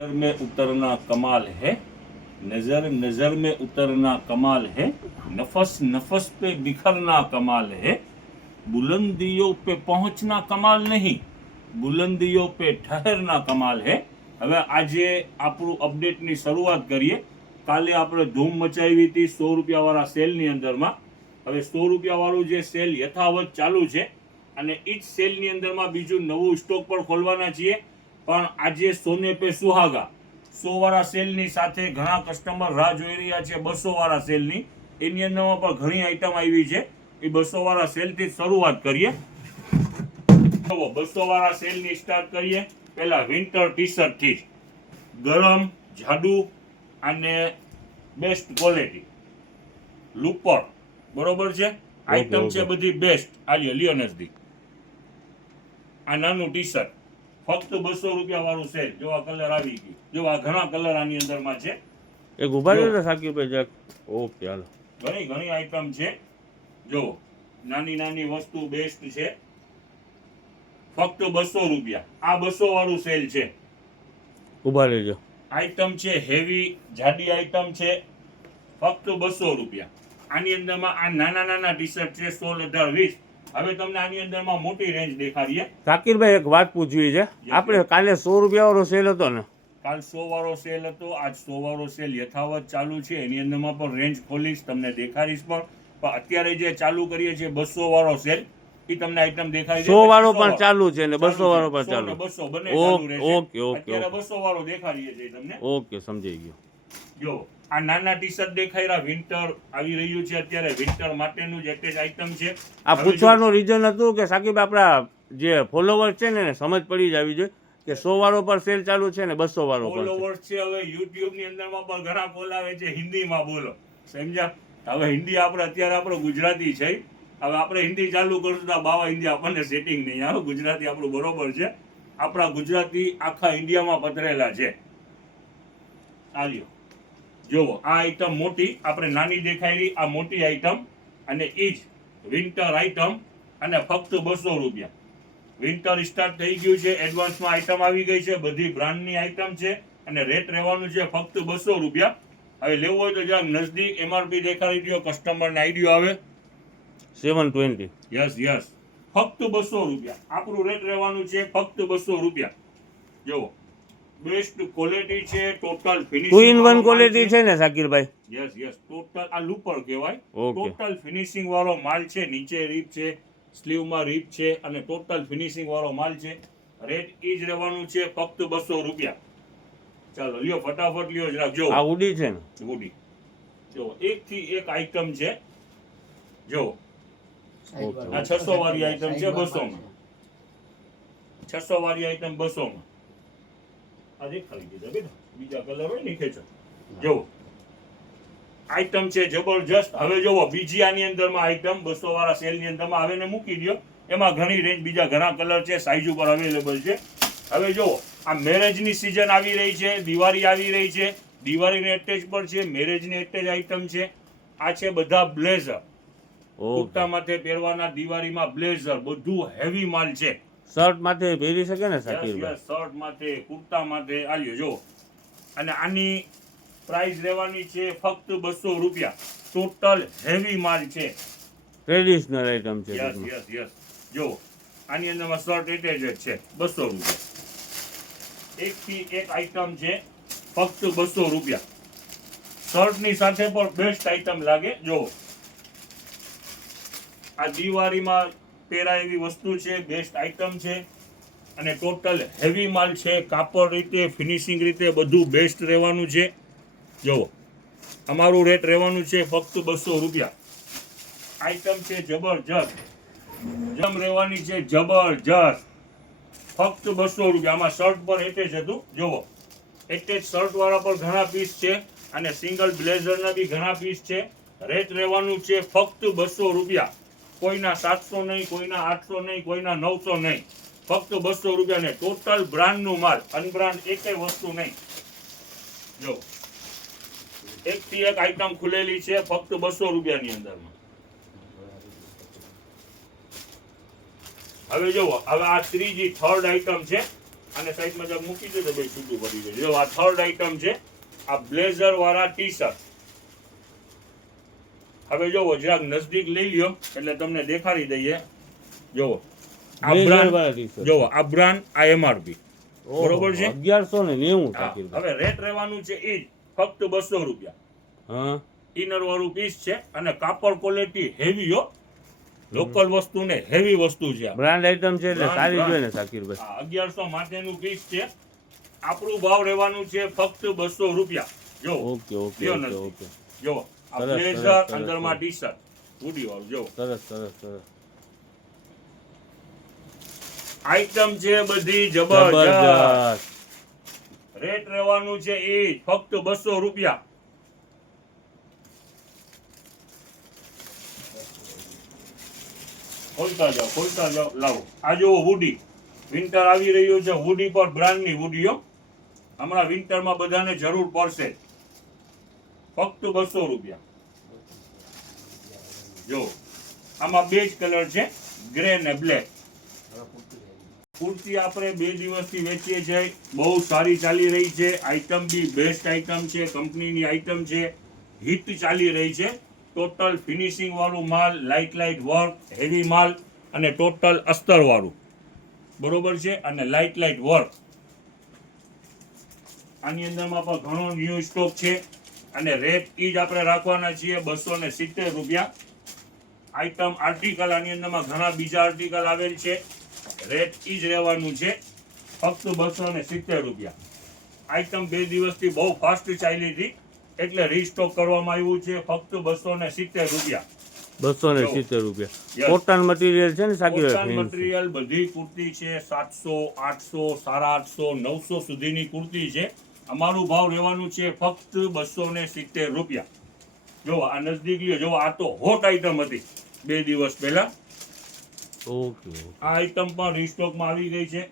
नजर में उतरना कमाल है, नजर नजर में उतरना कमाल है, नफस नफस पे बिखरना कमाल है, बुलंदियों पे पहुंचना कमाल नहीं, बुलंदियों पे ठहरना कमाल है। હવે આજે આપણું અપડેટની શરૂઆત કરીએ. કાલે આપણે ધૂમ મચાવી હતી 100 રૂપિયાવાળા સેલની અંદરમાં. હવે 100 રૂપિયાવાળું જે સેલ યથાવત ચાલુ છે અને એ જ સેલની અંદરમાં બીજું નવું સ્ટોક પણ ખોલવાના છીએ. પણ આજે સોને પે સુહાગા 100 વાળા સેલની સાથે ઘણા કસ્ટમર રાહ જોઈ રહ્યા છે 200 વાળા સેલની. એની અંદરમાં પણ ઘણી આઈટમ આવી છે. એ 200 વાળા સેલથી શરૂઆત કરીએ. 200 વાળા સેલની સ્ટાર્ટ કરીએ. પહેલા વિન્ટર ટી શર્ટ થી ગરમ જાડુ અને બેસ્ટ ક્વોલિટી લુપર બરોબર છે. આઈટમ છે બધી બેસ્ટ. આલ્યો લ્યો નજદીક. આ નાનું ટી શર્ટ ફક્ત 200 રૂપિયા વાળું સેલ. જો આ કલર આવી ગઈ, જો આ ઘણા કલર આની અંદરમાં છે. એક ઉભા રહ્યો સાકીભાઈ જાક. ઓકે હાલો. ઘણી ઘણી આઈટમ છે. જો નાની નાની વસ્તુ બેસ્ટ છે. ફક્ત 200 રૂપિયા. આ 200 વાળું સેલ છે. ઉભા રહેજો. આઈટમ છે હેવી જાડી આઈટમ છે. ફક્ત 200 રૂપિયા. આની અંદરમાં આ નાના નાના ટી શર્ટ છે 16, 18, 20. હવે તમને આની અંદરમાં મોટી રેન્જ દેખાડીએ. સાકીરભાઈ એક વાત પૂછવી છે. આપણે કાલે 100 રૂપિયા વાળો સેલ હતો ને, કાલ 100 વાળો સેલ હતો. આજ 100 વાળો સેલ યથાવત ચાલુ છે. એની અંદરમાં પણ રેન્જ ખોલીશ, તમને દેખાડીશ. પણ અત્યારે જે ચાલુ કરીએ છીએ 200 વાળો સેલ, એ તમને આઈટમ દેખાય છે. 100 વાળો પણ ચાલુ છે ને 200 વાળો પણ ચાલુ. 200 બંને ચાલુ રહેશે. ઓકે ઓકે અત્યારે 200 વાળો દેખાડીએ છીએ તમને. ઓકે સમજાઈ ગયો. જો આ નાના ટી શર્ટ દેખાઈ રહ્યા. વિન્ટર આવી રહ્યું છે અત્યારે. વિન્ટર માટેનું જ એટેચ આઈટમ છે. આ પૂછવાનું રીઝન હતું કે સાકીભાઈ આપણા જે ફોલોવર છે ને સમજ પડી જ આવી જોઈએ કે 100 વાળો પર સેલ ચાલુ છે ને 200 વાળો પર ફોલોવર્સ છે. હવે યુટ્યુબ ની અંદરમાં પણ ઘણા કોલ આવે છે હિન્દીમાં બોલો, સમજ્યા? હવે હિન્દી આપણે ગુજરાતી છે. હવે આપણે હિન્દી ચાલુ કરશું તો બાવા હિન્દી આપણને સેટિંગ નહીં આવે. ગુજરાતી આપણું બરોબર છે. આપણા ગુજરાતી આખા ઇન્ડિયામાં પથરેલા છે. આલ્યો જોવો આ આઈટમ મોટી, આપણે નાની દેખાઈ. આ મોટી આઈટમ અને એ જ વિન્ટર આઈટમ અને ફક્ત 200 રૂપિયા. વિન્ટર સ્ટાર્ટ થઈ ગયું છે. એડવાન્સમાં આઈટમ આવી ગઈ છે. બધી બ્રાન્ડની આઈટમ છે અને રેટ રહેવાનું છે ફક્ત 200 રૂપિયા. હવે લેવું હોય તો જ્યાં નજદીક એમઆરપી દેખાડી દો, કસ્ટમરને આઈડિયો આવે. 720. યસ યસ, ફક્ત 200 રૂપિયા. આપણું રેટ રહેવાનું છે ફક્ત 200 રૂપિયા. જુઓ બેસ્ટ ક્વોલિટી છે. ટોટલ ફિનિશિંગ 2 in 1 ક્વોલિટી છે ને સાકીરભાઈ? યસ યસ, ટોટલ આ લુપર કહેવાય. ઓકે. ટોટલ ફિનિશિંગ વાળો માલ છે. નીચે રીપ છે, સ્લીવમાં રીપ છે અને ટોટલ ફિનિશિંગ વાળો માલ છે. રેટ ઈ જ રહેવાનું છે ફક્ત 200 રૂપિયા. ચાલો લ્યો ફટાફટ લ્યો જરા. જો આ ઉડી છે ને? ઉડી. જો એક થી એક આઈટમ છે. જો આ 600 વાળી આઈટમ છે 200 માં. 600 વાળી આઈટમ 200 માં. આ દેખાડી દીધા બેટા. બીજા કલર હોય ને ખેંચો. જો આઈટમ છે જબરજસ્ત. હવે જોવો બીજી આની અંદરમાં આઈટમ 200 વાળા સેલની અંદરમાં આવે ને મૂકી દો. એમાં ઘણી રેન્જ બીજા ઘણા કલર છે, સાઈઝ ઉપર અવેલેબલ છે. હવે જોવો આ મેરેજની સિઝન આવી રહી છે, દિવાળી આવી રહી છે. દિવાળીની એટેચ પર છે, મેરેજની એટેચ આઈટમ છે. આ છે બધા બ્લેઝર. કુર્તા માથે પહેરવાના દિવાળીમાં બ્લેઝર. બધું હેવી માલ છે. શર્ટ માથે પહેરી શકે ને સાકીરભાઈ? શર્ટ માથે, કુર્તા માથે. આલ્યો જો. અને આની પ્રાઇસ રહેવાની છે ફક્ત 200 રૂપિયા. ટોટલ હેવી માલ છે. ટ્રેડિશનલ આઈટમ છે. Yes yes yes. જો આની અંદરમાં શર્ટ એટેચ જ છે 200 રૂપિયા. એક થી એક આઈટમ છે ફક્ત 200 રૂપિયા. શર્ટની સાથે પણ બેસ્ટ આઈટમ લાગે. જો આ દિવાળીમાં પહેરાય એવી વસ્તુ છે. બેસ્ટ આઈટમ છે અને ટોટલ હેવી માલ છે. કાપડ રીતે, ફિનિશિંગ રીતે બધું બેસ્ટ રહેવાનું છે. જુઓ અમારું રેટ રહેવાનું છે ફક્ત 200 રૂપિયા. આઈટમ છે જબરજસ્ત. જમ રહેવાની છે જબરજસ્ત. ફક્ત 200 રૂપિયા. આમાં શર્ટ પર એટેચ હતું. જુઓ એટેચ શર્ટ વાળા પર ઘણા પીસ છે અને સિંગલ બ્લેઝરના બી ઘણા પીસ છે. રેટ રહેવાનું છે ફક્ત 200 રૂપિયા. કોઈના 700 નહીં, કોઈના 800 નહીં, કોઈના 900 નહીં. ફક્ત 200 રૂપિયા ને ટોટલ બ્રાન્ડનું માલ. અનબ્રાન્ડ એકેય વસ્તુ નહીં. જો એક થી એક આઈટમ ખુલેલી છે ફક્ત 200 રૂપિયાની અંદરમાં. હવે જુઓ હવે આ ત્રીજી થર્ડ આઈટમ છે. આને સાઈડમાં જબ મૂકી દો તો ભાઈ છૂટું પડી જાય. જો આ થર્ડ આઈટમ છે, આ બ્લેઝર વાળા ટી શર્ટ. હવે જોવો જરાક નજદીક લઈ લ્યો એટલે તમને દેખાડી દઈએ. જોવો આ Blazer બ્રાન્ડ, વાળા t-shirt. જોવો આ બ્રાન્ડ, આ MRP. ઓહો, બરોબર છે? 1190 હા, શાકિરભાઈ. હવે રેટ રહેવાનું છે એ જ ફક્ત 200 રૂપિયા. હા ઇનર વાળું પીસ છે અને કાપડ ક્વોલિટી હેવી હો. લોકલ વસ્તુ ને હેવી વસ્તુ છે આ. બ્રાન્ડ આઈટમ છે એટલે Brand, સારી brand. જોઈએ ને શાકિરભાઈ. આ 1100 માટેનું પીસ છે. આપણું ભાવ રહેવાનું છે ફક્ત 200 રૂપિયા. જો ઓકે ઓકે લ્યો ઓકે નથી. ઓકે જો આ સરસ, બ્લેઝર, સરસ, અંદરમાં સરસ. ટી શર્ટ, હુડી વાળું. જો સરસ સરસ સરસ આઈટમ છે બધી જબરજસ્ત. જબરજસ્ત. રેટ રહેવાનું છે એ જ ફક્ત 200 રૂપિયા. ખોલતા જાઓ લાવો. આ જુઓ હુડી, વિન્ટર આવી રહ્યું છે. હુડી પર બ્રાન્ડની હુડીઓ. હમણાં વિન્ટરમાં બધાને જરૂર પડશે. ફક્ત 200 રૂપિયા. જો આમાં બે જ કલર છે, ગ્રે ને બ્લેક. કુર્તી આપણે 2 દિવસથી વેચીએ છીએ, બહુ સારી ચાલી રહી છે. આઈટમ બી બેસ્ટ આઈટમ છે, કંપનીની આઈટમ છે, હિટ ચાલી રહી છે. ટોટલ ફિનિશિંગ વાળું માલ, લાઇટ વર્ક, હેવી માલ અને ટોટલ અસ્તર વાળું. બરોબર છે, અને લાઇટ વર્ક. આની અંદરમાં પણ ઘણો ન્યૂ સ્ટોક છે અને રેટ ઈ જ આપણે રાખવાના છીએ 270 રૂપિયા. આઈટમ આર્ટિકલ આની અંદરમાં ઘણા બીજા આર્ટિકલ આવેલ છે. રેટ ઈ જ રહેવાનું છે ફક્ત 270 રૂપિયા. આઈટમ 2 દિવસથી બહુ ફાસ્ટ ચાલી હતી એટલે રીસ્ટોક કરવામાં આવ્યું છે ફક્ત 270 રૂપિયા. 270 રૂપિયા. Yes. કોટન મટીરિયલ છે ને કોટન શાકિરભાઈ? મટીરિયલ બધી કુર્તી છે 700, 800, 850, 900 સુધીની કુર્તી છે. અમારું ભાવ રહેવાનું છે ફક્ત 270 રૂપિયા. જો આ નજદીક લ્યો. જો આ તો હોટ આઈટમ હતી 2 દિવસ પહેલા. ઓકે આ આઈટમ પણ રીસ્ટોકમાં આવી ગઈ છે.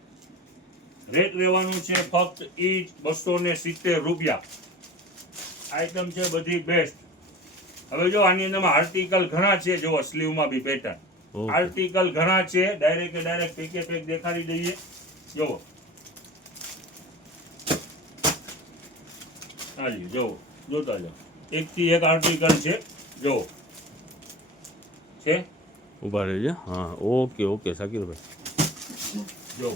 રેટ રહેવાનું છે ફક્ત ઈ જ 270 રૂપિયા. આઈટમ છે બધી બેસ્ટ. હવે જો આની અંદરમાં આર્ટિકલ ઘણા છે. જો સ્લીવમાં બી પેટર્ન ઓકે. આર્ટિકલ ઘણા છે. ડાયરેક્ટ પેકે પેક દેખાડી દઈએ. જો હાજી જો જોતા જાઓ. એકથી એક આર્ટિકલ છે. જો છે. ઉભા રહેજો. હા ઓકે ઓકે શાકિરભાઈ. જો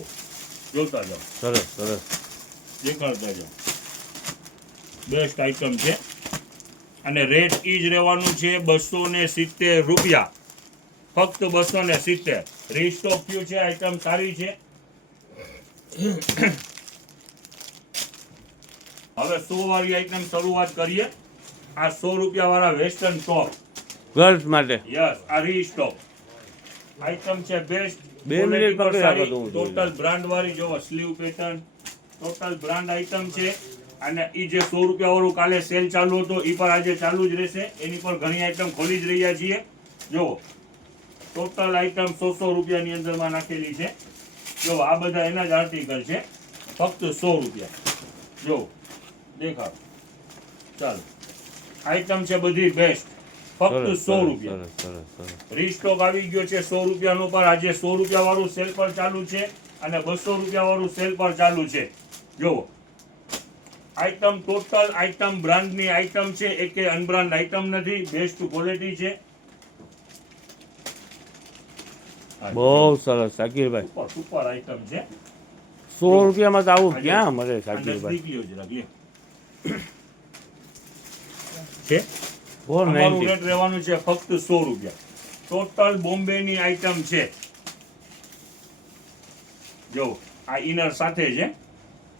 જોતા જાઓ. સરસ સરસ. દેખાડતા જાઓ. બેસ્ટ આઈટમ છે અને રેટ ઈ જ રહેવાનું છે 270 રૂપિયા. ફક્ત 270. રીસ્ટોક થયું છે. આઈટમ સારી છે. હવે 100 વાળી આઈટમ શરૂઆત કરીએ. આ 100 રૂપિયા વાળા વેસ્ટર્ન ટોપ. ગર્લ્સ માટે. યસ, આ રીસ્ટોક આઈટમ છે બેસ્ટ. 2 મિનિટ પકડી રાખો તો હું જોઈ લઉં. ટોટલ બ્રાન્ડ વાળી. જો sleeve pattern, total brand item છે. અને ઈ જે 100 રૂપિયા વાળું કાલે સેલ ચાલુ હતો ઈ પર આજે ચાલુ જ રહેશે. એની પર ઘણી આઈટમ ખોલી જ રહ્યા છીએ. જો ટોટલ આઈટમ 100 રૂપિયાની અંદરમાં નાખેલી છે. જો આ બધા એના જ આર્ટિકલ છે ફક્ત 100 રૂપિયા. જો દેખાડો. ચાલો, આઈટમ છે બધી બેસ્ટ ફક્ત સરસ, 100 રૂપિયા. સરસ સરસ સરસ. રીસ્ટોક આવી ગયો છે 100 રૂપિયાનો પર. આજે 100 રૂપિયા વાળું સેલ પર ચાલુ છે અને 200 રૂપિયા વાળું સેલ પર ચાલુ છે. જો આઈટમ ટોટલ આઈટમ બ્રાન્ડની આઈટમ છે. એકે અનબ્રાન્ડ આઈટમ નથી. બેસ્ટ ક્વોલિટી છે. બહુ સરસ શાકિરભાઈ. સુપર આઈટમ છે. 100 રૂપિયામાં તો આવું ક્યાં મળે શાકિરભાઈ? નજદીક લ્યો જરાક લ્યો. છે 490. અમારું રેટ રહેવાનું છે ફક્ત 100 રૂપિયા. ટોટલ બોમ્બેની આઈટમ છે. જો આ ઇનર સાથે છે.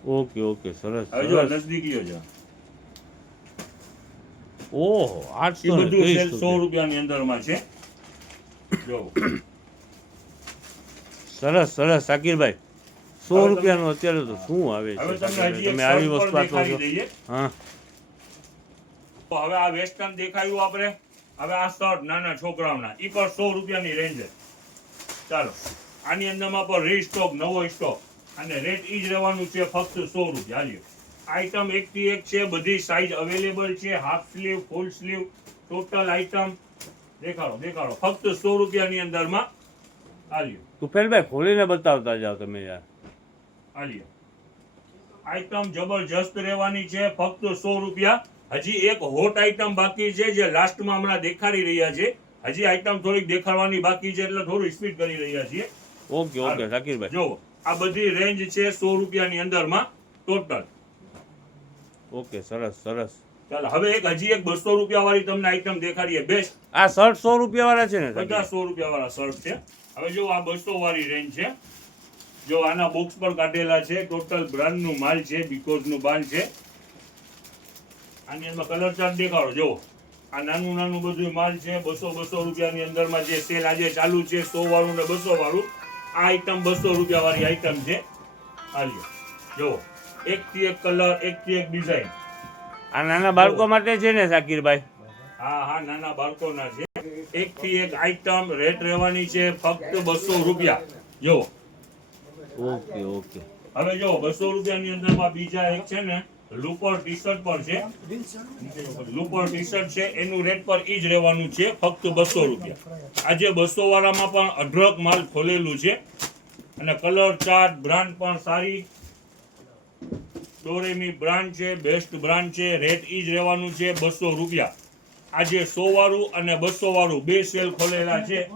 ઓકે ઓકે સરસ હવે જો સરસ. નજદીક લ્યો જરા. ઓહો એ બધું સેલ 100 રૂપિયાની અંદરમાં છે. જો સરસ સરસ શાકિરભાઈ. 100 રૂપિયાનું અત્યારે તો શું આવે હવે છે તમને હજી શાકિરભાઈ? એક તમે આવી શર્ટ પર વસ્તુ આપો દેખાડી છો. દઈએ. હા તો હવે આ વેસ્ટર્ન દેખાયું આપણે. હવે આ શર્ટ નાના છોકરાઓના ઈ પર 100 રૂપિયાની રેન્જ છે. ચાલો, આની અંદરમાં પણ રીસ્ટોક, નવો સ્ટોક અને રેટ ઈ જ રહેવાનું છે ફક્ત 100 રૂપિયા. હાલ્યો. આઈટમ એકથી એક છે. બધી સાઈઝ અવેલેબલ છે. Half sleeve, full sleeve, total item દેખાડો ફક્ત 100 રૂપિયાની અંદરમાં. હાલ્યો કુફેલભાઈ ખોલીને બતાવતા જાઓ તમે યાર. હાલ્યો. આઈટમ જબરજસ્ત રહેવાની છે, ફક્ત 100 રૂપિયા. હજી એક હોટ આઈટમ બાકી છે જે લાસ્ટમાં હમણાં દેખાડી રહ્યા છે. હજી આઈટમ થોડીક દેખાડવાની બાકી છે એટલે થોડું સ્પીડ કરી રહ્યા છીએ. Okay okay Shakirbhai. જો આ બધી રેન્જ છે 100 રૂપિયાની અંદરમાં ટોટલ. ઓકે સરસ સરસ. ચાલો હવે હજી એક 200 રૂપિયા વાળી તમને આઈટમ દેખાડીએ. બેસ્ટ આ શર્ટ 100 રૂપિયા વાળા છે ને? બધા 100 રૂપિયા વાળા શર્ટ છે. હવે જો આ 200 વાળી રેન્જ છે. જો આના બોક્સ પણ કાઢેલા છે. ટોટલ બ્રાન્ડ નું માલ છે, બીકોઝ નું માલ છે. આની અંદર કલર ચાર્ટ દેખાડો. જો આ નાનું નાનું બધું માલ છે. 200 રૂપિયાની અંદરમાં જે સેલ આજે ચાલુ છે 100 વાળું ને 200 વાળું. આ આઈટમ 200 રૂપિયા વાળી આઈટમ છે. હાલ્યો જો એક થી એક કલર, એક થી એક ડિઝાઇન. આ નાના બાળકો માટે છે ને શાકિરભાઈ? હા હા, નાના બાળકોના છે. એક થી એક આઈટમ રેટ રહેવાની છે ફક્ત 200 રૂપિયા. જો ઓકે ઓકે. હવે જો 200 રૂપિયાની અંદરમાં બીજા એક છે ને લુપર ટી શર્ટ પર છે. લુપર ટી શર્ટ છે એનું રેટ પર ઈ જ રહેવાનું છે ફક્ત 200 રૂપિયા. આજે 200 વાળામાં પણ અઢળક માલ ખોલેલું છે અને કલર ચાર્ટ બ્રાન્ડ પણ સારી. ડોરેમી બ્રાન્ડ છે, બેસ્ટ બ્રાન્ડ છે. રેટ ઈ જ રહેવાનું છે 200 રૂપિયા. આજે 100 વાળું અને 200 વાળું બે સેલ ખોલેલા છે.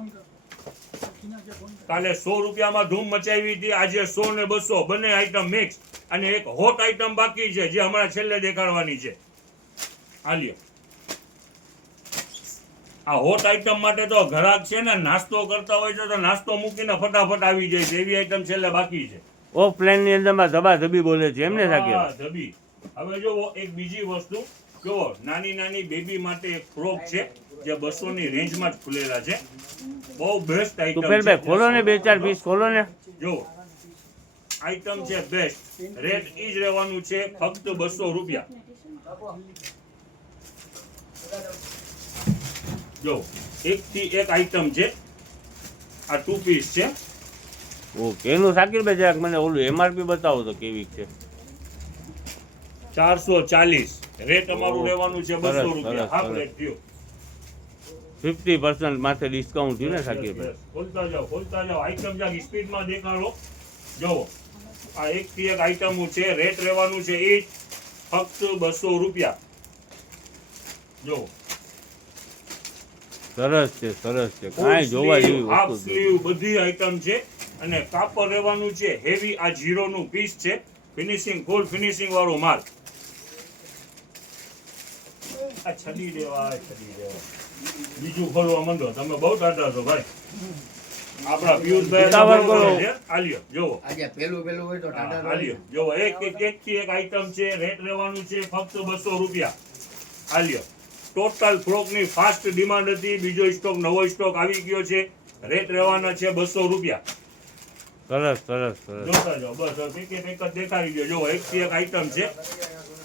કાલે 100 રૂપિયામાં ધૂમ મચાવી હતી. આજે 100 ને 200 બંને આઈટમ મિક્સ. અને એક હોટ આઈટમ બાકી છે જે હમણાં છેલ્લે દેખાડવાની છે. હાલ્યો આ હોટ આઈટમ માટે તો ઘરાક છે ને નાસ્તો કરતા હોય છે તો નાસ્તો મૂકીને ફટાફટ આવી જાય છે એવી આઈટમ છેલ્લે બાકી છે. ઓફલાઈન ની અંદરમાં ધબાધબી બોલે છે એમને હા, શાકિર? ધબી. હવે જો એક બીજી વસ્તુ જો નાની નાની બેબી માટે એક ફ્રોક છે જે 200 ની રેન્જમાં જ ખુલેલા છે. બહુ બેસ્ટ આઈટમ છે. સુપેલભાઈ ખોલો ને, બે ચાર પીસ ખોલો ને. જો આઈટમ છે બેસ્ટ. રેટ ઈ જ રહેવાનું છે ફક્ત 200 રૂપિયા. જો એક થી એક આઈટમ છે. આ 2 પીસ છે. ઓકે. એનું શાકિરભાઈ જરાક મને ઓલું એમઆરપી બતાવો તો કેવી છે? 440 રેટ અમારું ઓહ, રહેવાનું છે 200 સરસ, રૂપિયા. સરસ, હાફ સરસ. રેટ થયો. 50% માથે ડિસ્કાઉન્ટ થયું ને શાકિરભાઈ? ખોલતા જાઓ આઈટમ જાક સ્પીડમાં દેખાડો. જો આ એક થી એક આઈટમ છે. રેટ રહેવાનું છે એ ફક્ત 200 રૂપિયા. જો સરસ છે સરસ છે. કાંઈ જોવા જેવી હાફ વસ્તુ સ્લીવ બધી આઈટમ છે અને કાપડ રહેવાનું છે હેવી. આ 0 નું પીસ છે. ફિનિશિંગ ફૂલ ફિનિશિંગ વાળો માલ. આ છડી દેવા. બીજું ખોલવા માંડો. તમે બહુ ટાટા છો ભાઈ. આપણા પિયુષભાઈ ઉતાવળ કરો. આલ્યો જોવો. આજે પેલું હોય તો ટાટા આલ્યો જોવો એક થી એક આઈટમ છે. રેટ રહેવાનું છે ફક્ત 200 રૂપિયા. આલ્યો ટોટલ ફ્રોક ની ફાસ્ટ ડિમાન્ડ હતી. બીજો સ્ટોક નવો સ્ટોક આવી ગયો છે. રેટ રહેવાના છે 200 રૂપિયા. સરસ સરસ સરસ. જોતા જાઓ બસ એક જ દેખાડી દો. જો એક થી એક આઈટમ છે.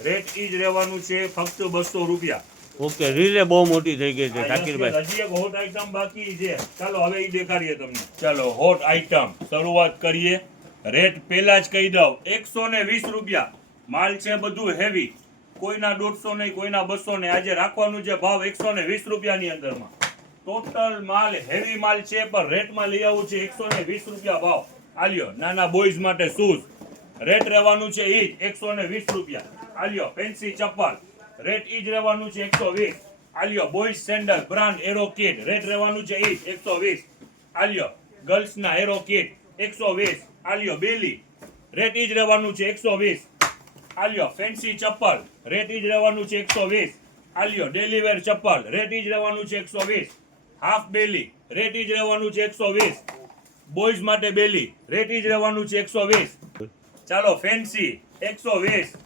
રેટ ઈ જ રહેવાનું છે ફક્ત 200 રૂપિયા. ઓકે. રીલે બહુ મોટી થઈ ગઈ છે શાકિરભાઈ. હજી એક હોટ આઈટમ બાકી છે. ચાલો હવે ઈ દેખાડીએ તમને. ચાલો હોટ આઈટમ શરૂઆત કરીએ. રેટ પહેલા જ કહી દઉં 120 રૂપિયા. માલ છે બધું હેવી. કોઈના 150 નહીં, કોઈના 200 નહીં. આજે રાખવાનું છે ભાવ 120 રૂપિયાની અંદરમાં. ટોટલ માલ હેવી માલ છે પણ રેટમાં લઈ આવું છે 120 રૂપિયા ભાવ. આલ્યો નાના બોયઝ માટે શૂઝ. રેટ રહેવાનું છે ઈ જ 120 રૂપિયા. આલ્યો ફેન્સી ચપ્પલ. રેટ ઈ જ રહેવાનું છે 120. આલ્યો boys sandal brand arrow kit. Rate રહેવાનું છે ઈ જ 120. આલ્યો ગર્લ્સના એરો કિટ 120. આલ્યો બેલી. રેટ ઈ જ રહેવાનું છે 120. આલ્યો ફેન્સી ચપ્પલ. રેટ ઈ જ રહેવાનું છે 120. આલ્યો ડેલી વેર ચપ્પલ. રેટ ઈ જ રહેવાનું છે 120. હાફ બેલી. રેટ ઈ જ રહેવાનું છે 120. બોયઝ માટે બેલી. રેટ ઈ જ રહેવાનું છે 120. ચાલો fancy 120.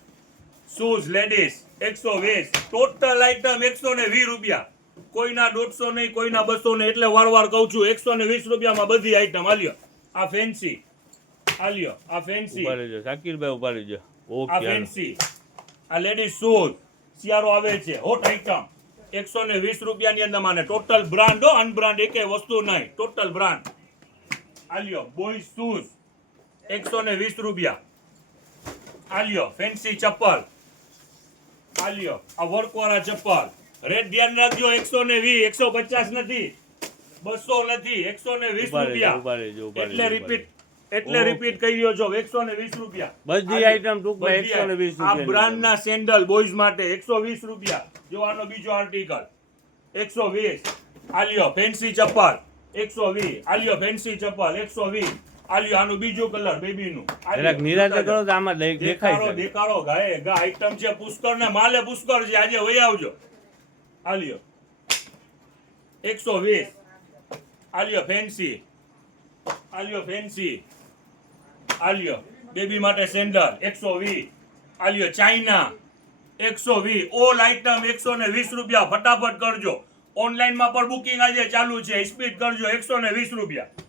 Shoes ladies 120. Total item 120 રૂપિયા. કોઈના 150 નહીં, કોઈના 200 નહીં. એટલે વારવાર કહું છું 120 રૂપિયામાં બધી આઈટમ. આલ્યો આ ફેન્સી. આલ્યો આ ફેન્સી. ઉપાડી જો શાકિરભાઈ, ઉપાડી જો. આ ઓકે હાલો. ફેન્સી. આ લેડીઝ શૂઝ. શિયાળો આવે છે. હોટ આઈટમ 120 રૂપિયાની અંદર માને. ટોટલ બ્રાન્ડ હો, અનબ્રાન્ડ એકે વસ્તુ નહીં. Total brand. આલ્યો બોયઝ શૂઝ 120 રૂપિયા. આલ્યો ફેન્સી ચપ્પલ. આલ્યો આ વર્ક વાળા ચપ્પલ. રેટ ધ્યાન રાખજો 120. 150 નથી, 200 નથી, 120 ઉપાડી જો, રૂપિયા. ઉપાડી જો, ઉપાડી એટલે જો, રિપીટ એટલે ઓકે. રિપીટ કરી રહ્યો છો 120 રૂપિયા બધી આજે આઈટમ ટૂંકમાં બધી 120 આ રૂપિયાની બ્રાન્ડના સેન્ડલ બોયઝ માટે 120 રૂપિયા. જો આનો બીજો આર્ટિકલ 120. આલ્યો ફેન્સી ચપ્પલ 120. આલ્યો ફેન્સી ચપ્પલ 120. આલ્યો આનું બીજું કલર બેબીનું. જરાક નિરાતે કરો તો આમાં દેખાય દેખાડો છે દેખાડો ગાય ગા આઈટમ છે પુષ્કળ ને માલે પુષ્કળ છે. આજે વહી આવજો. આલ્યો 120. આલ્યો ફેન્સી. આલ્યો ફેન્સી. આલ્યો બેબી માટે સેન્ડલ 120. આલ્યો ચાઇના 120. ઓલ આઈટમ 120 રૂપિયા. ફટાફટ કરજો. ઓનલાઈનમાં પણ બુકિંગ આજે ચાલુ છે. સ્પીડ કરજો 120 રૂપિયા.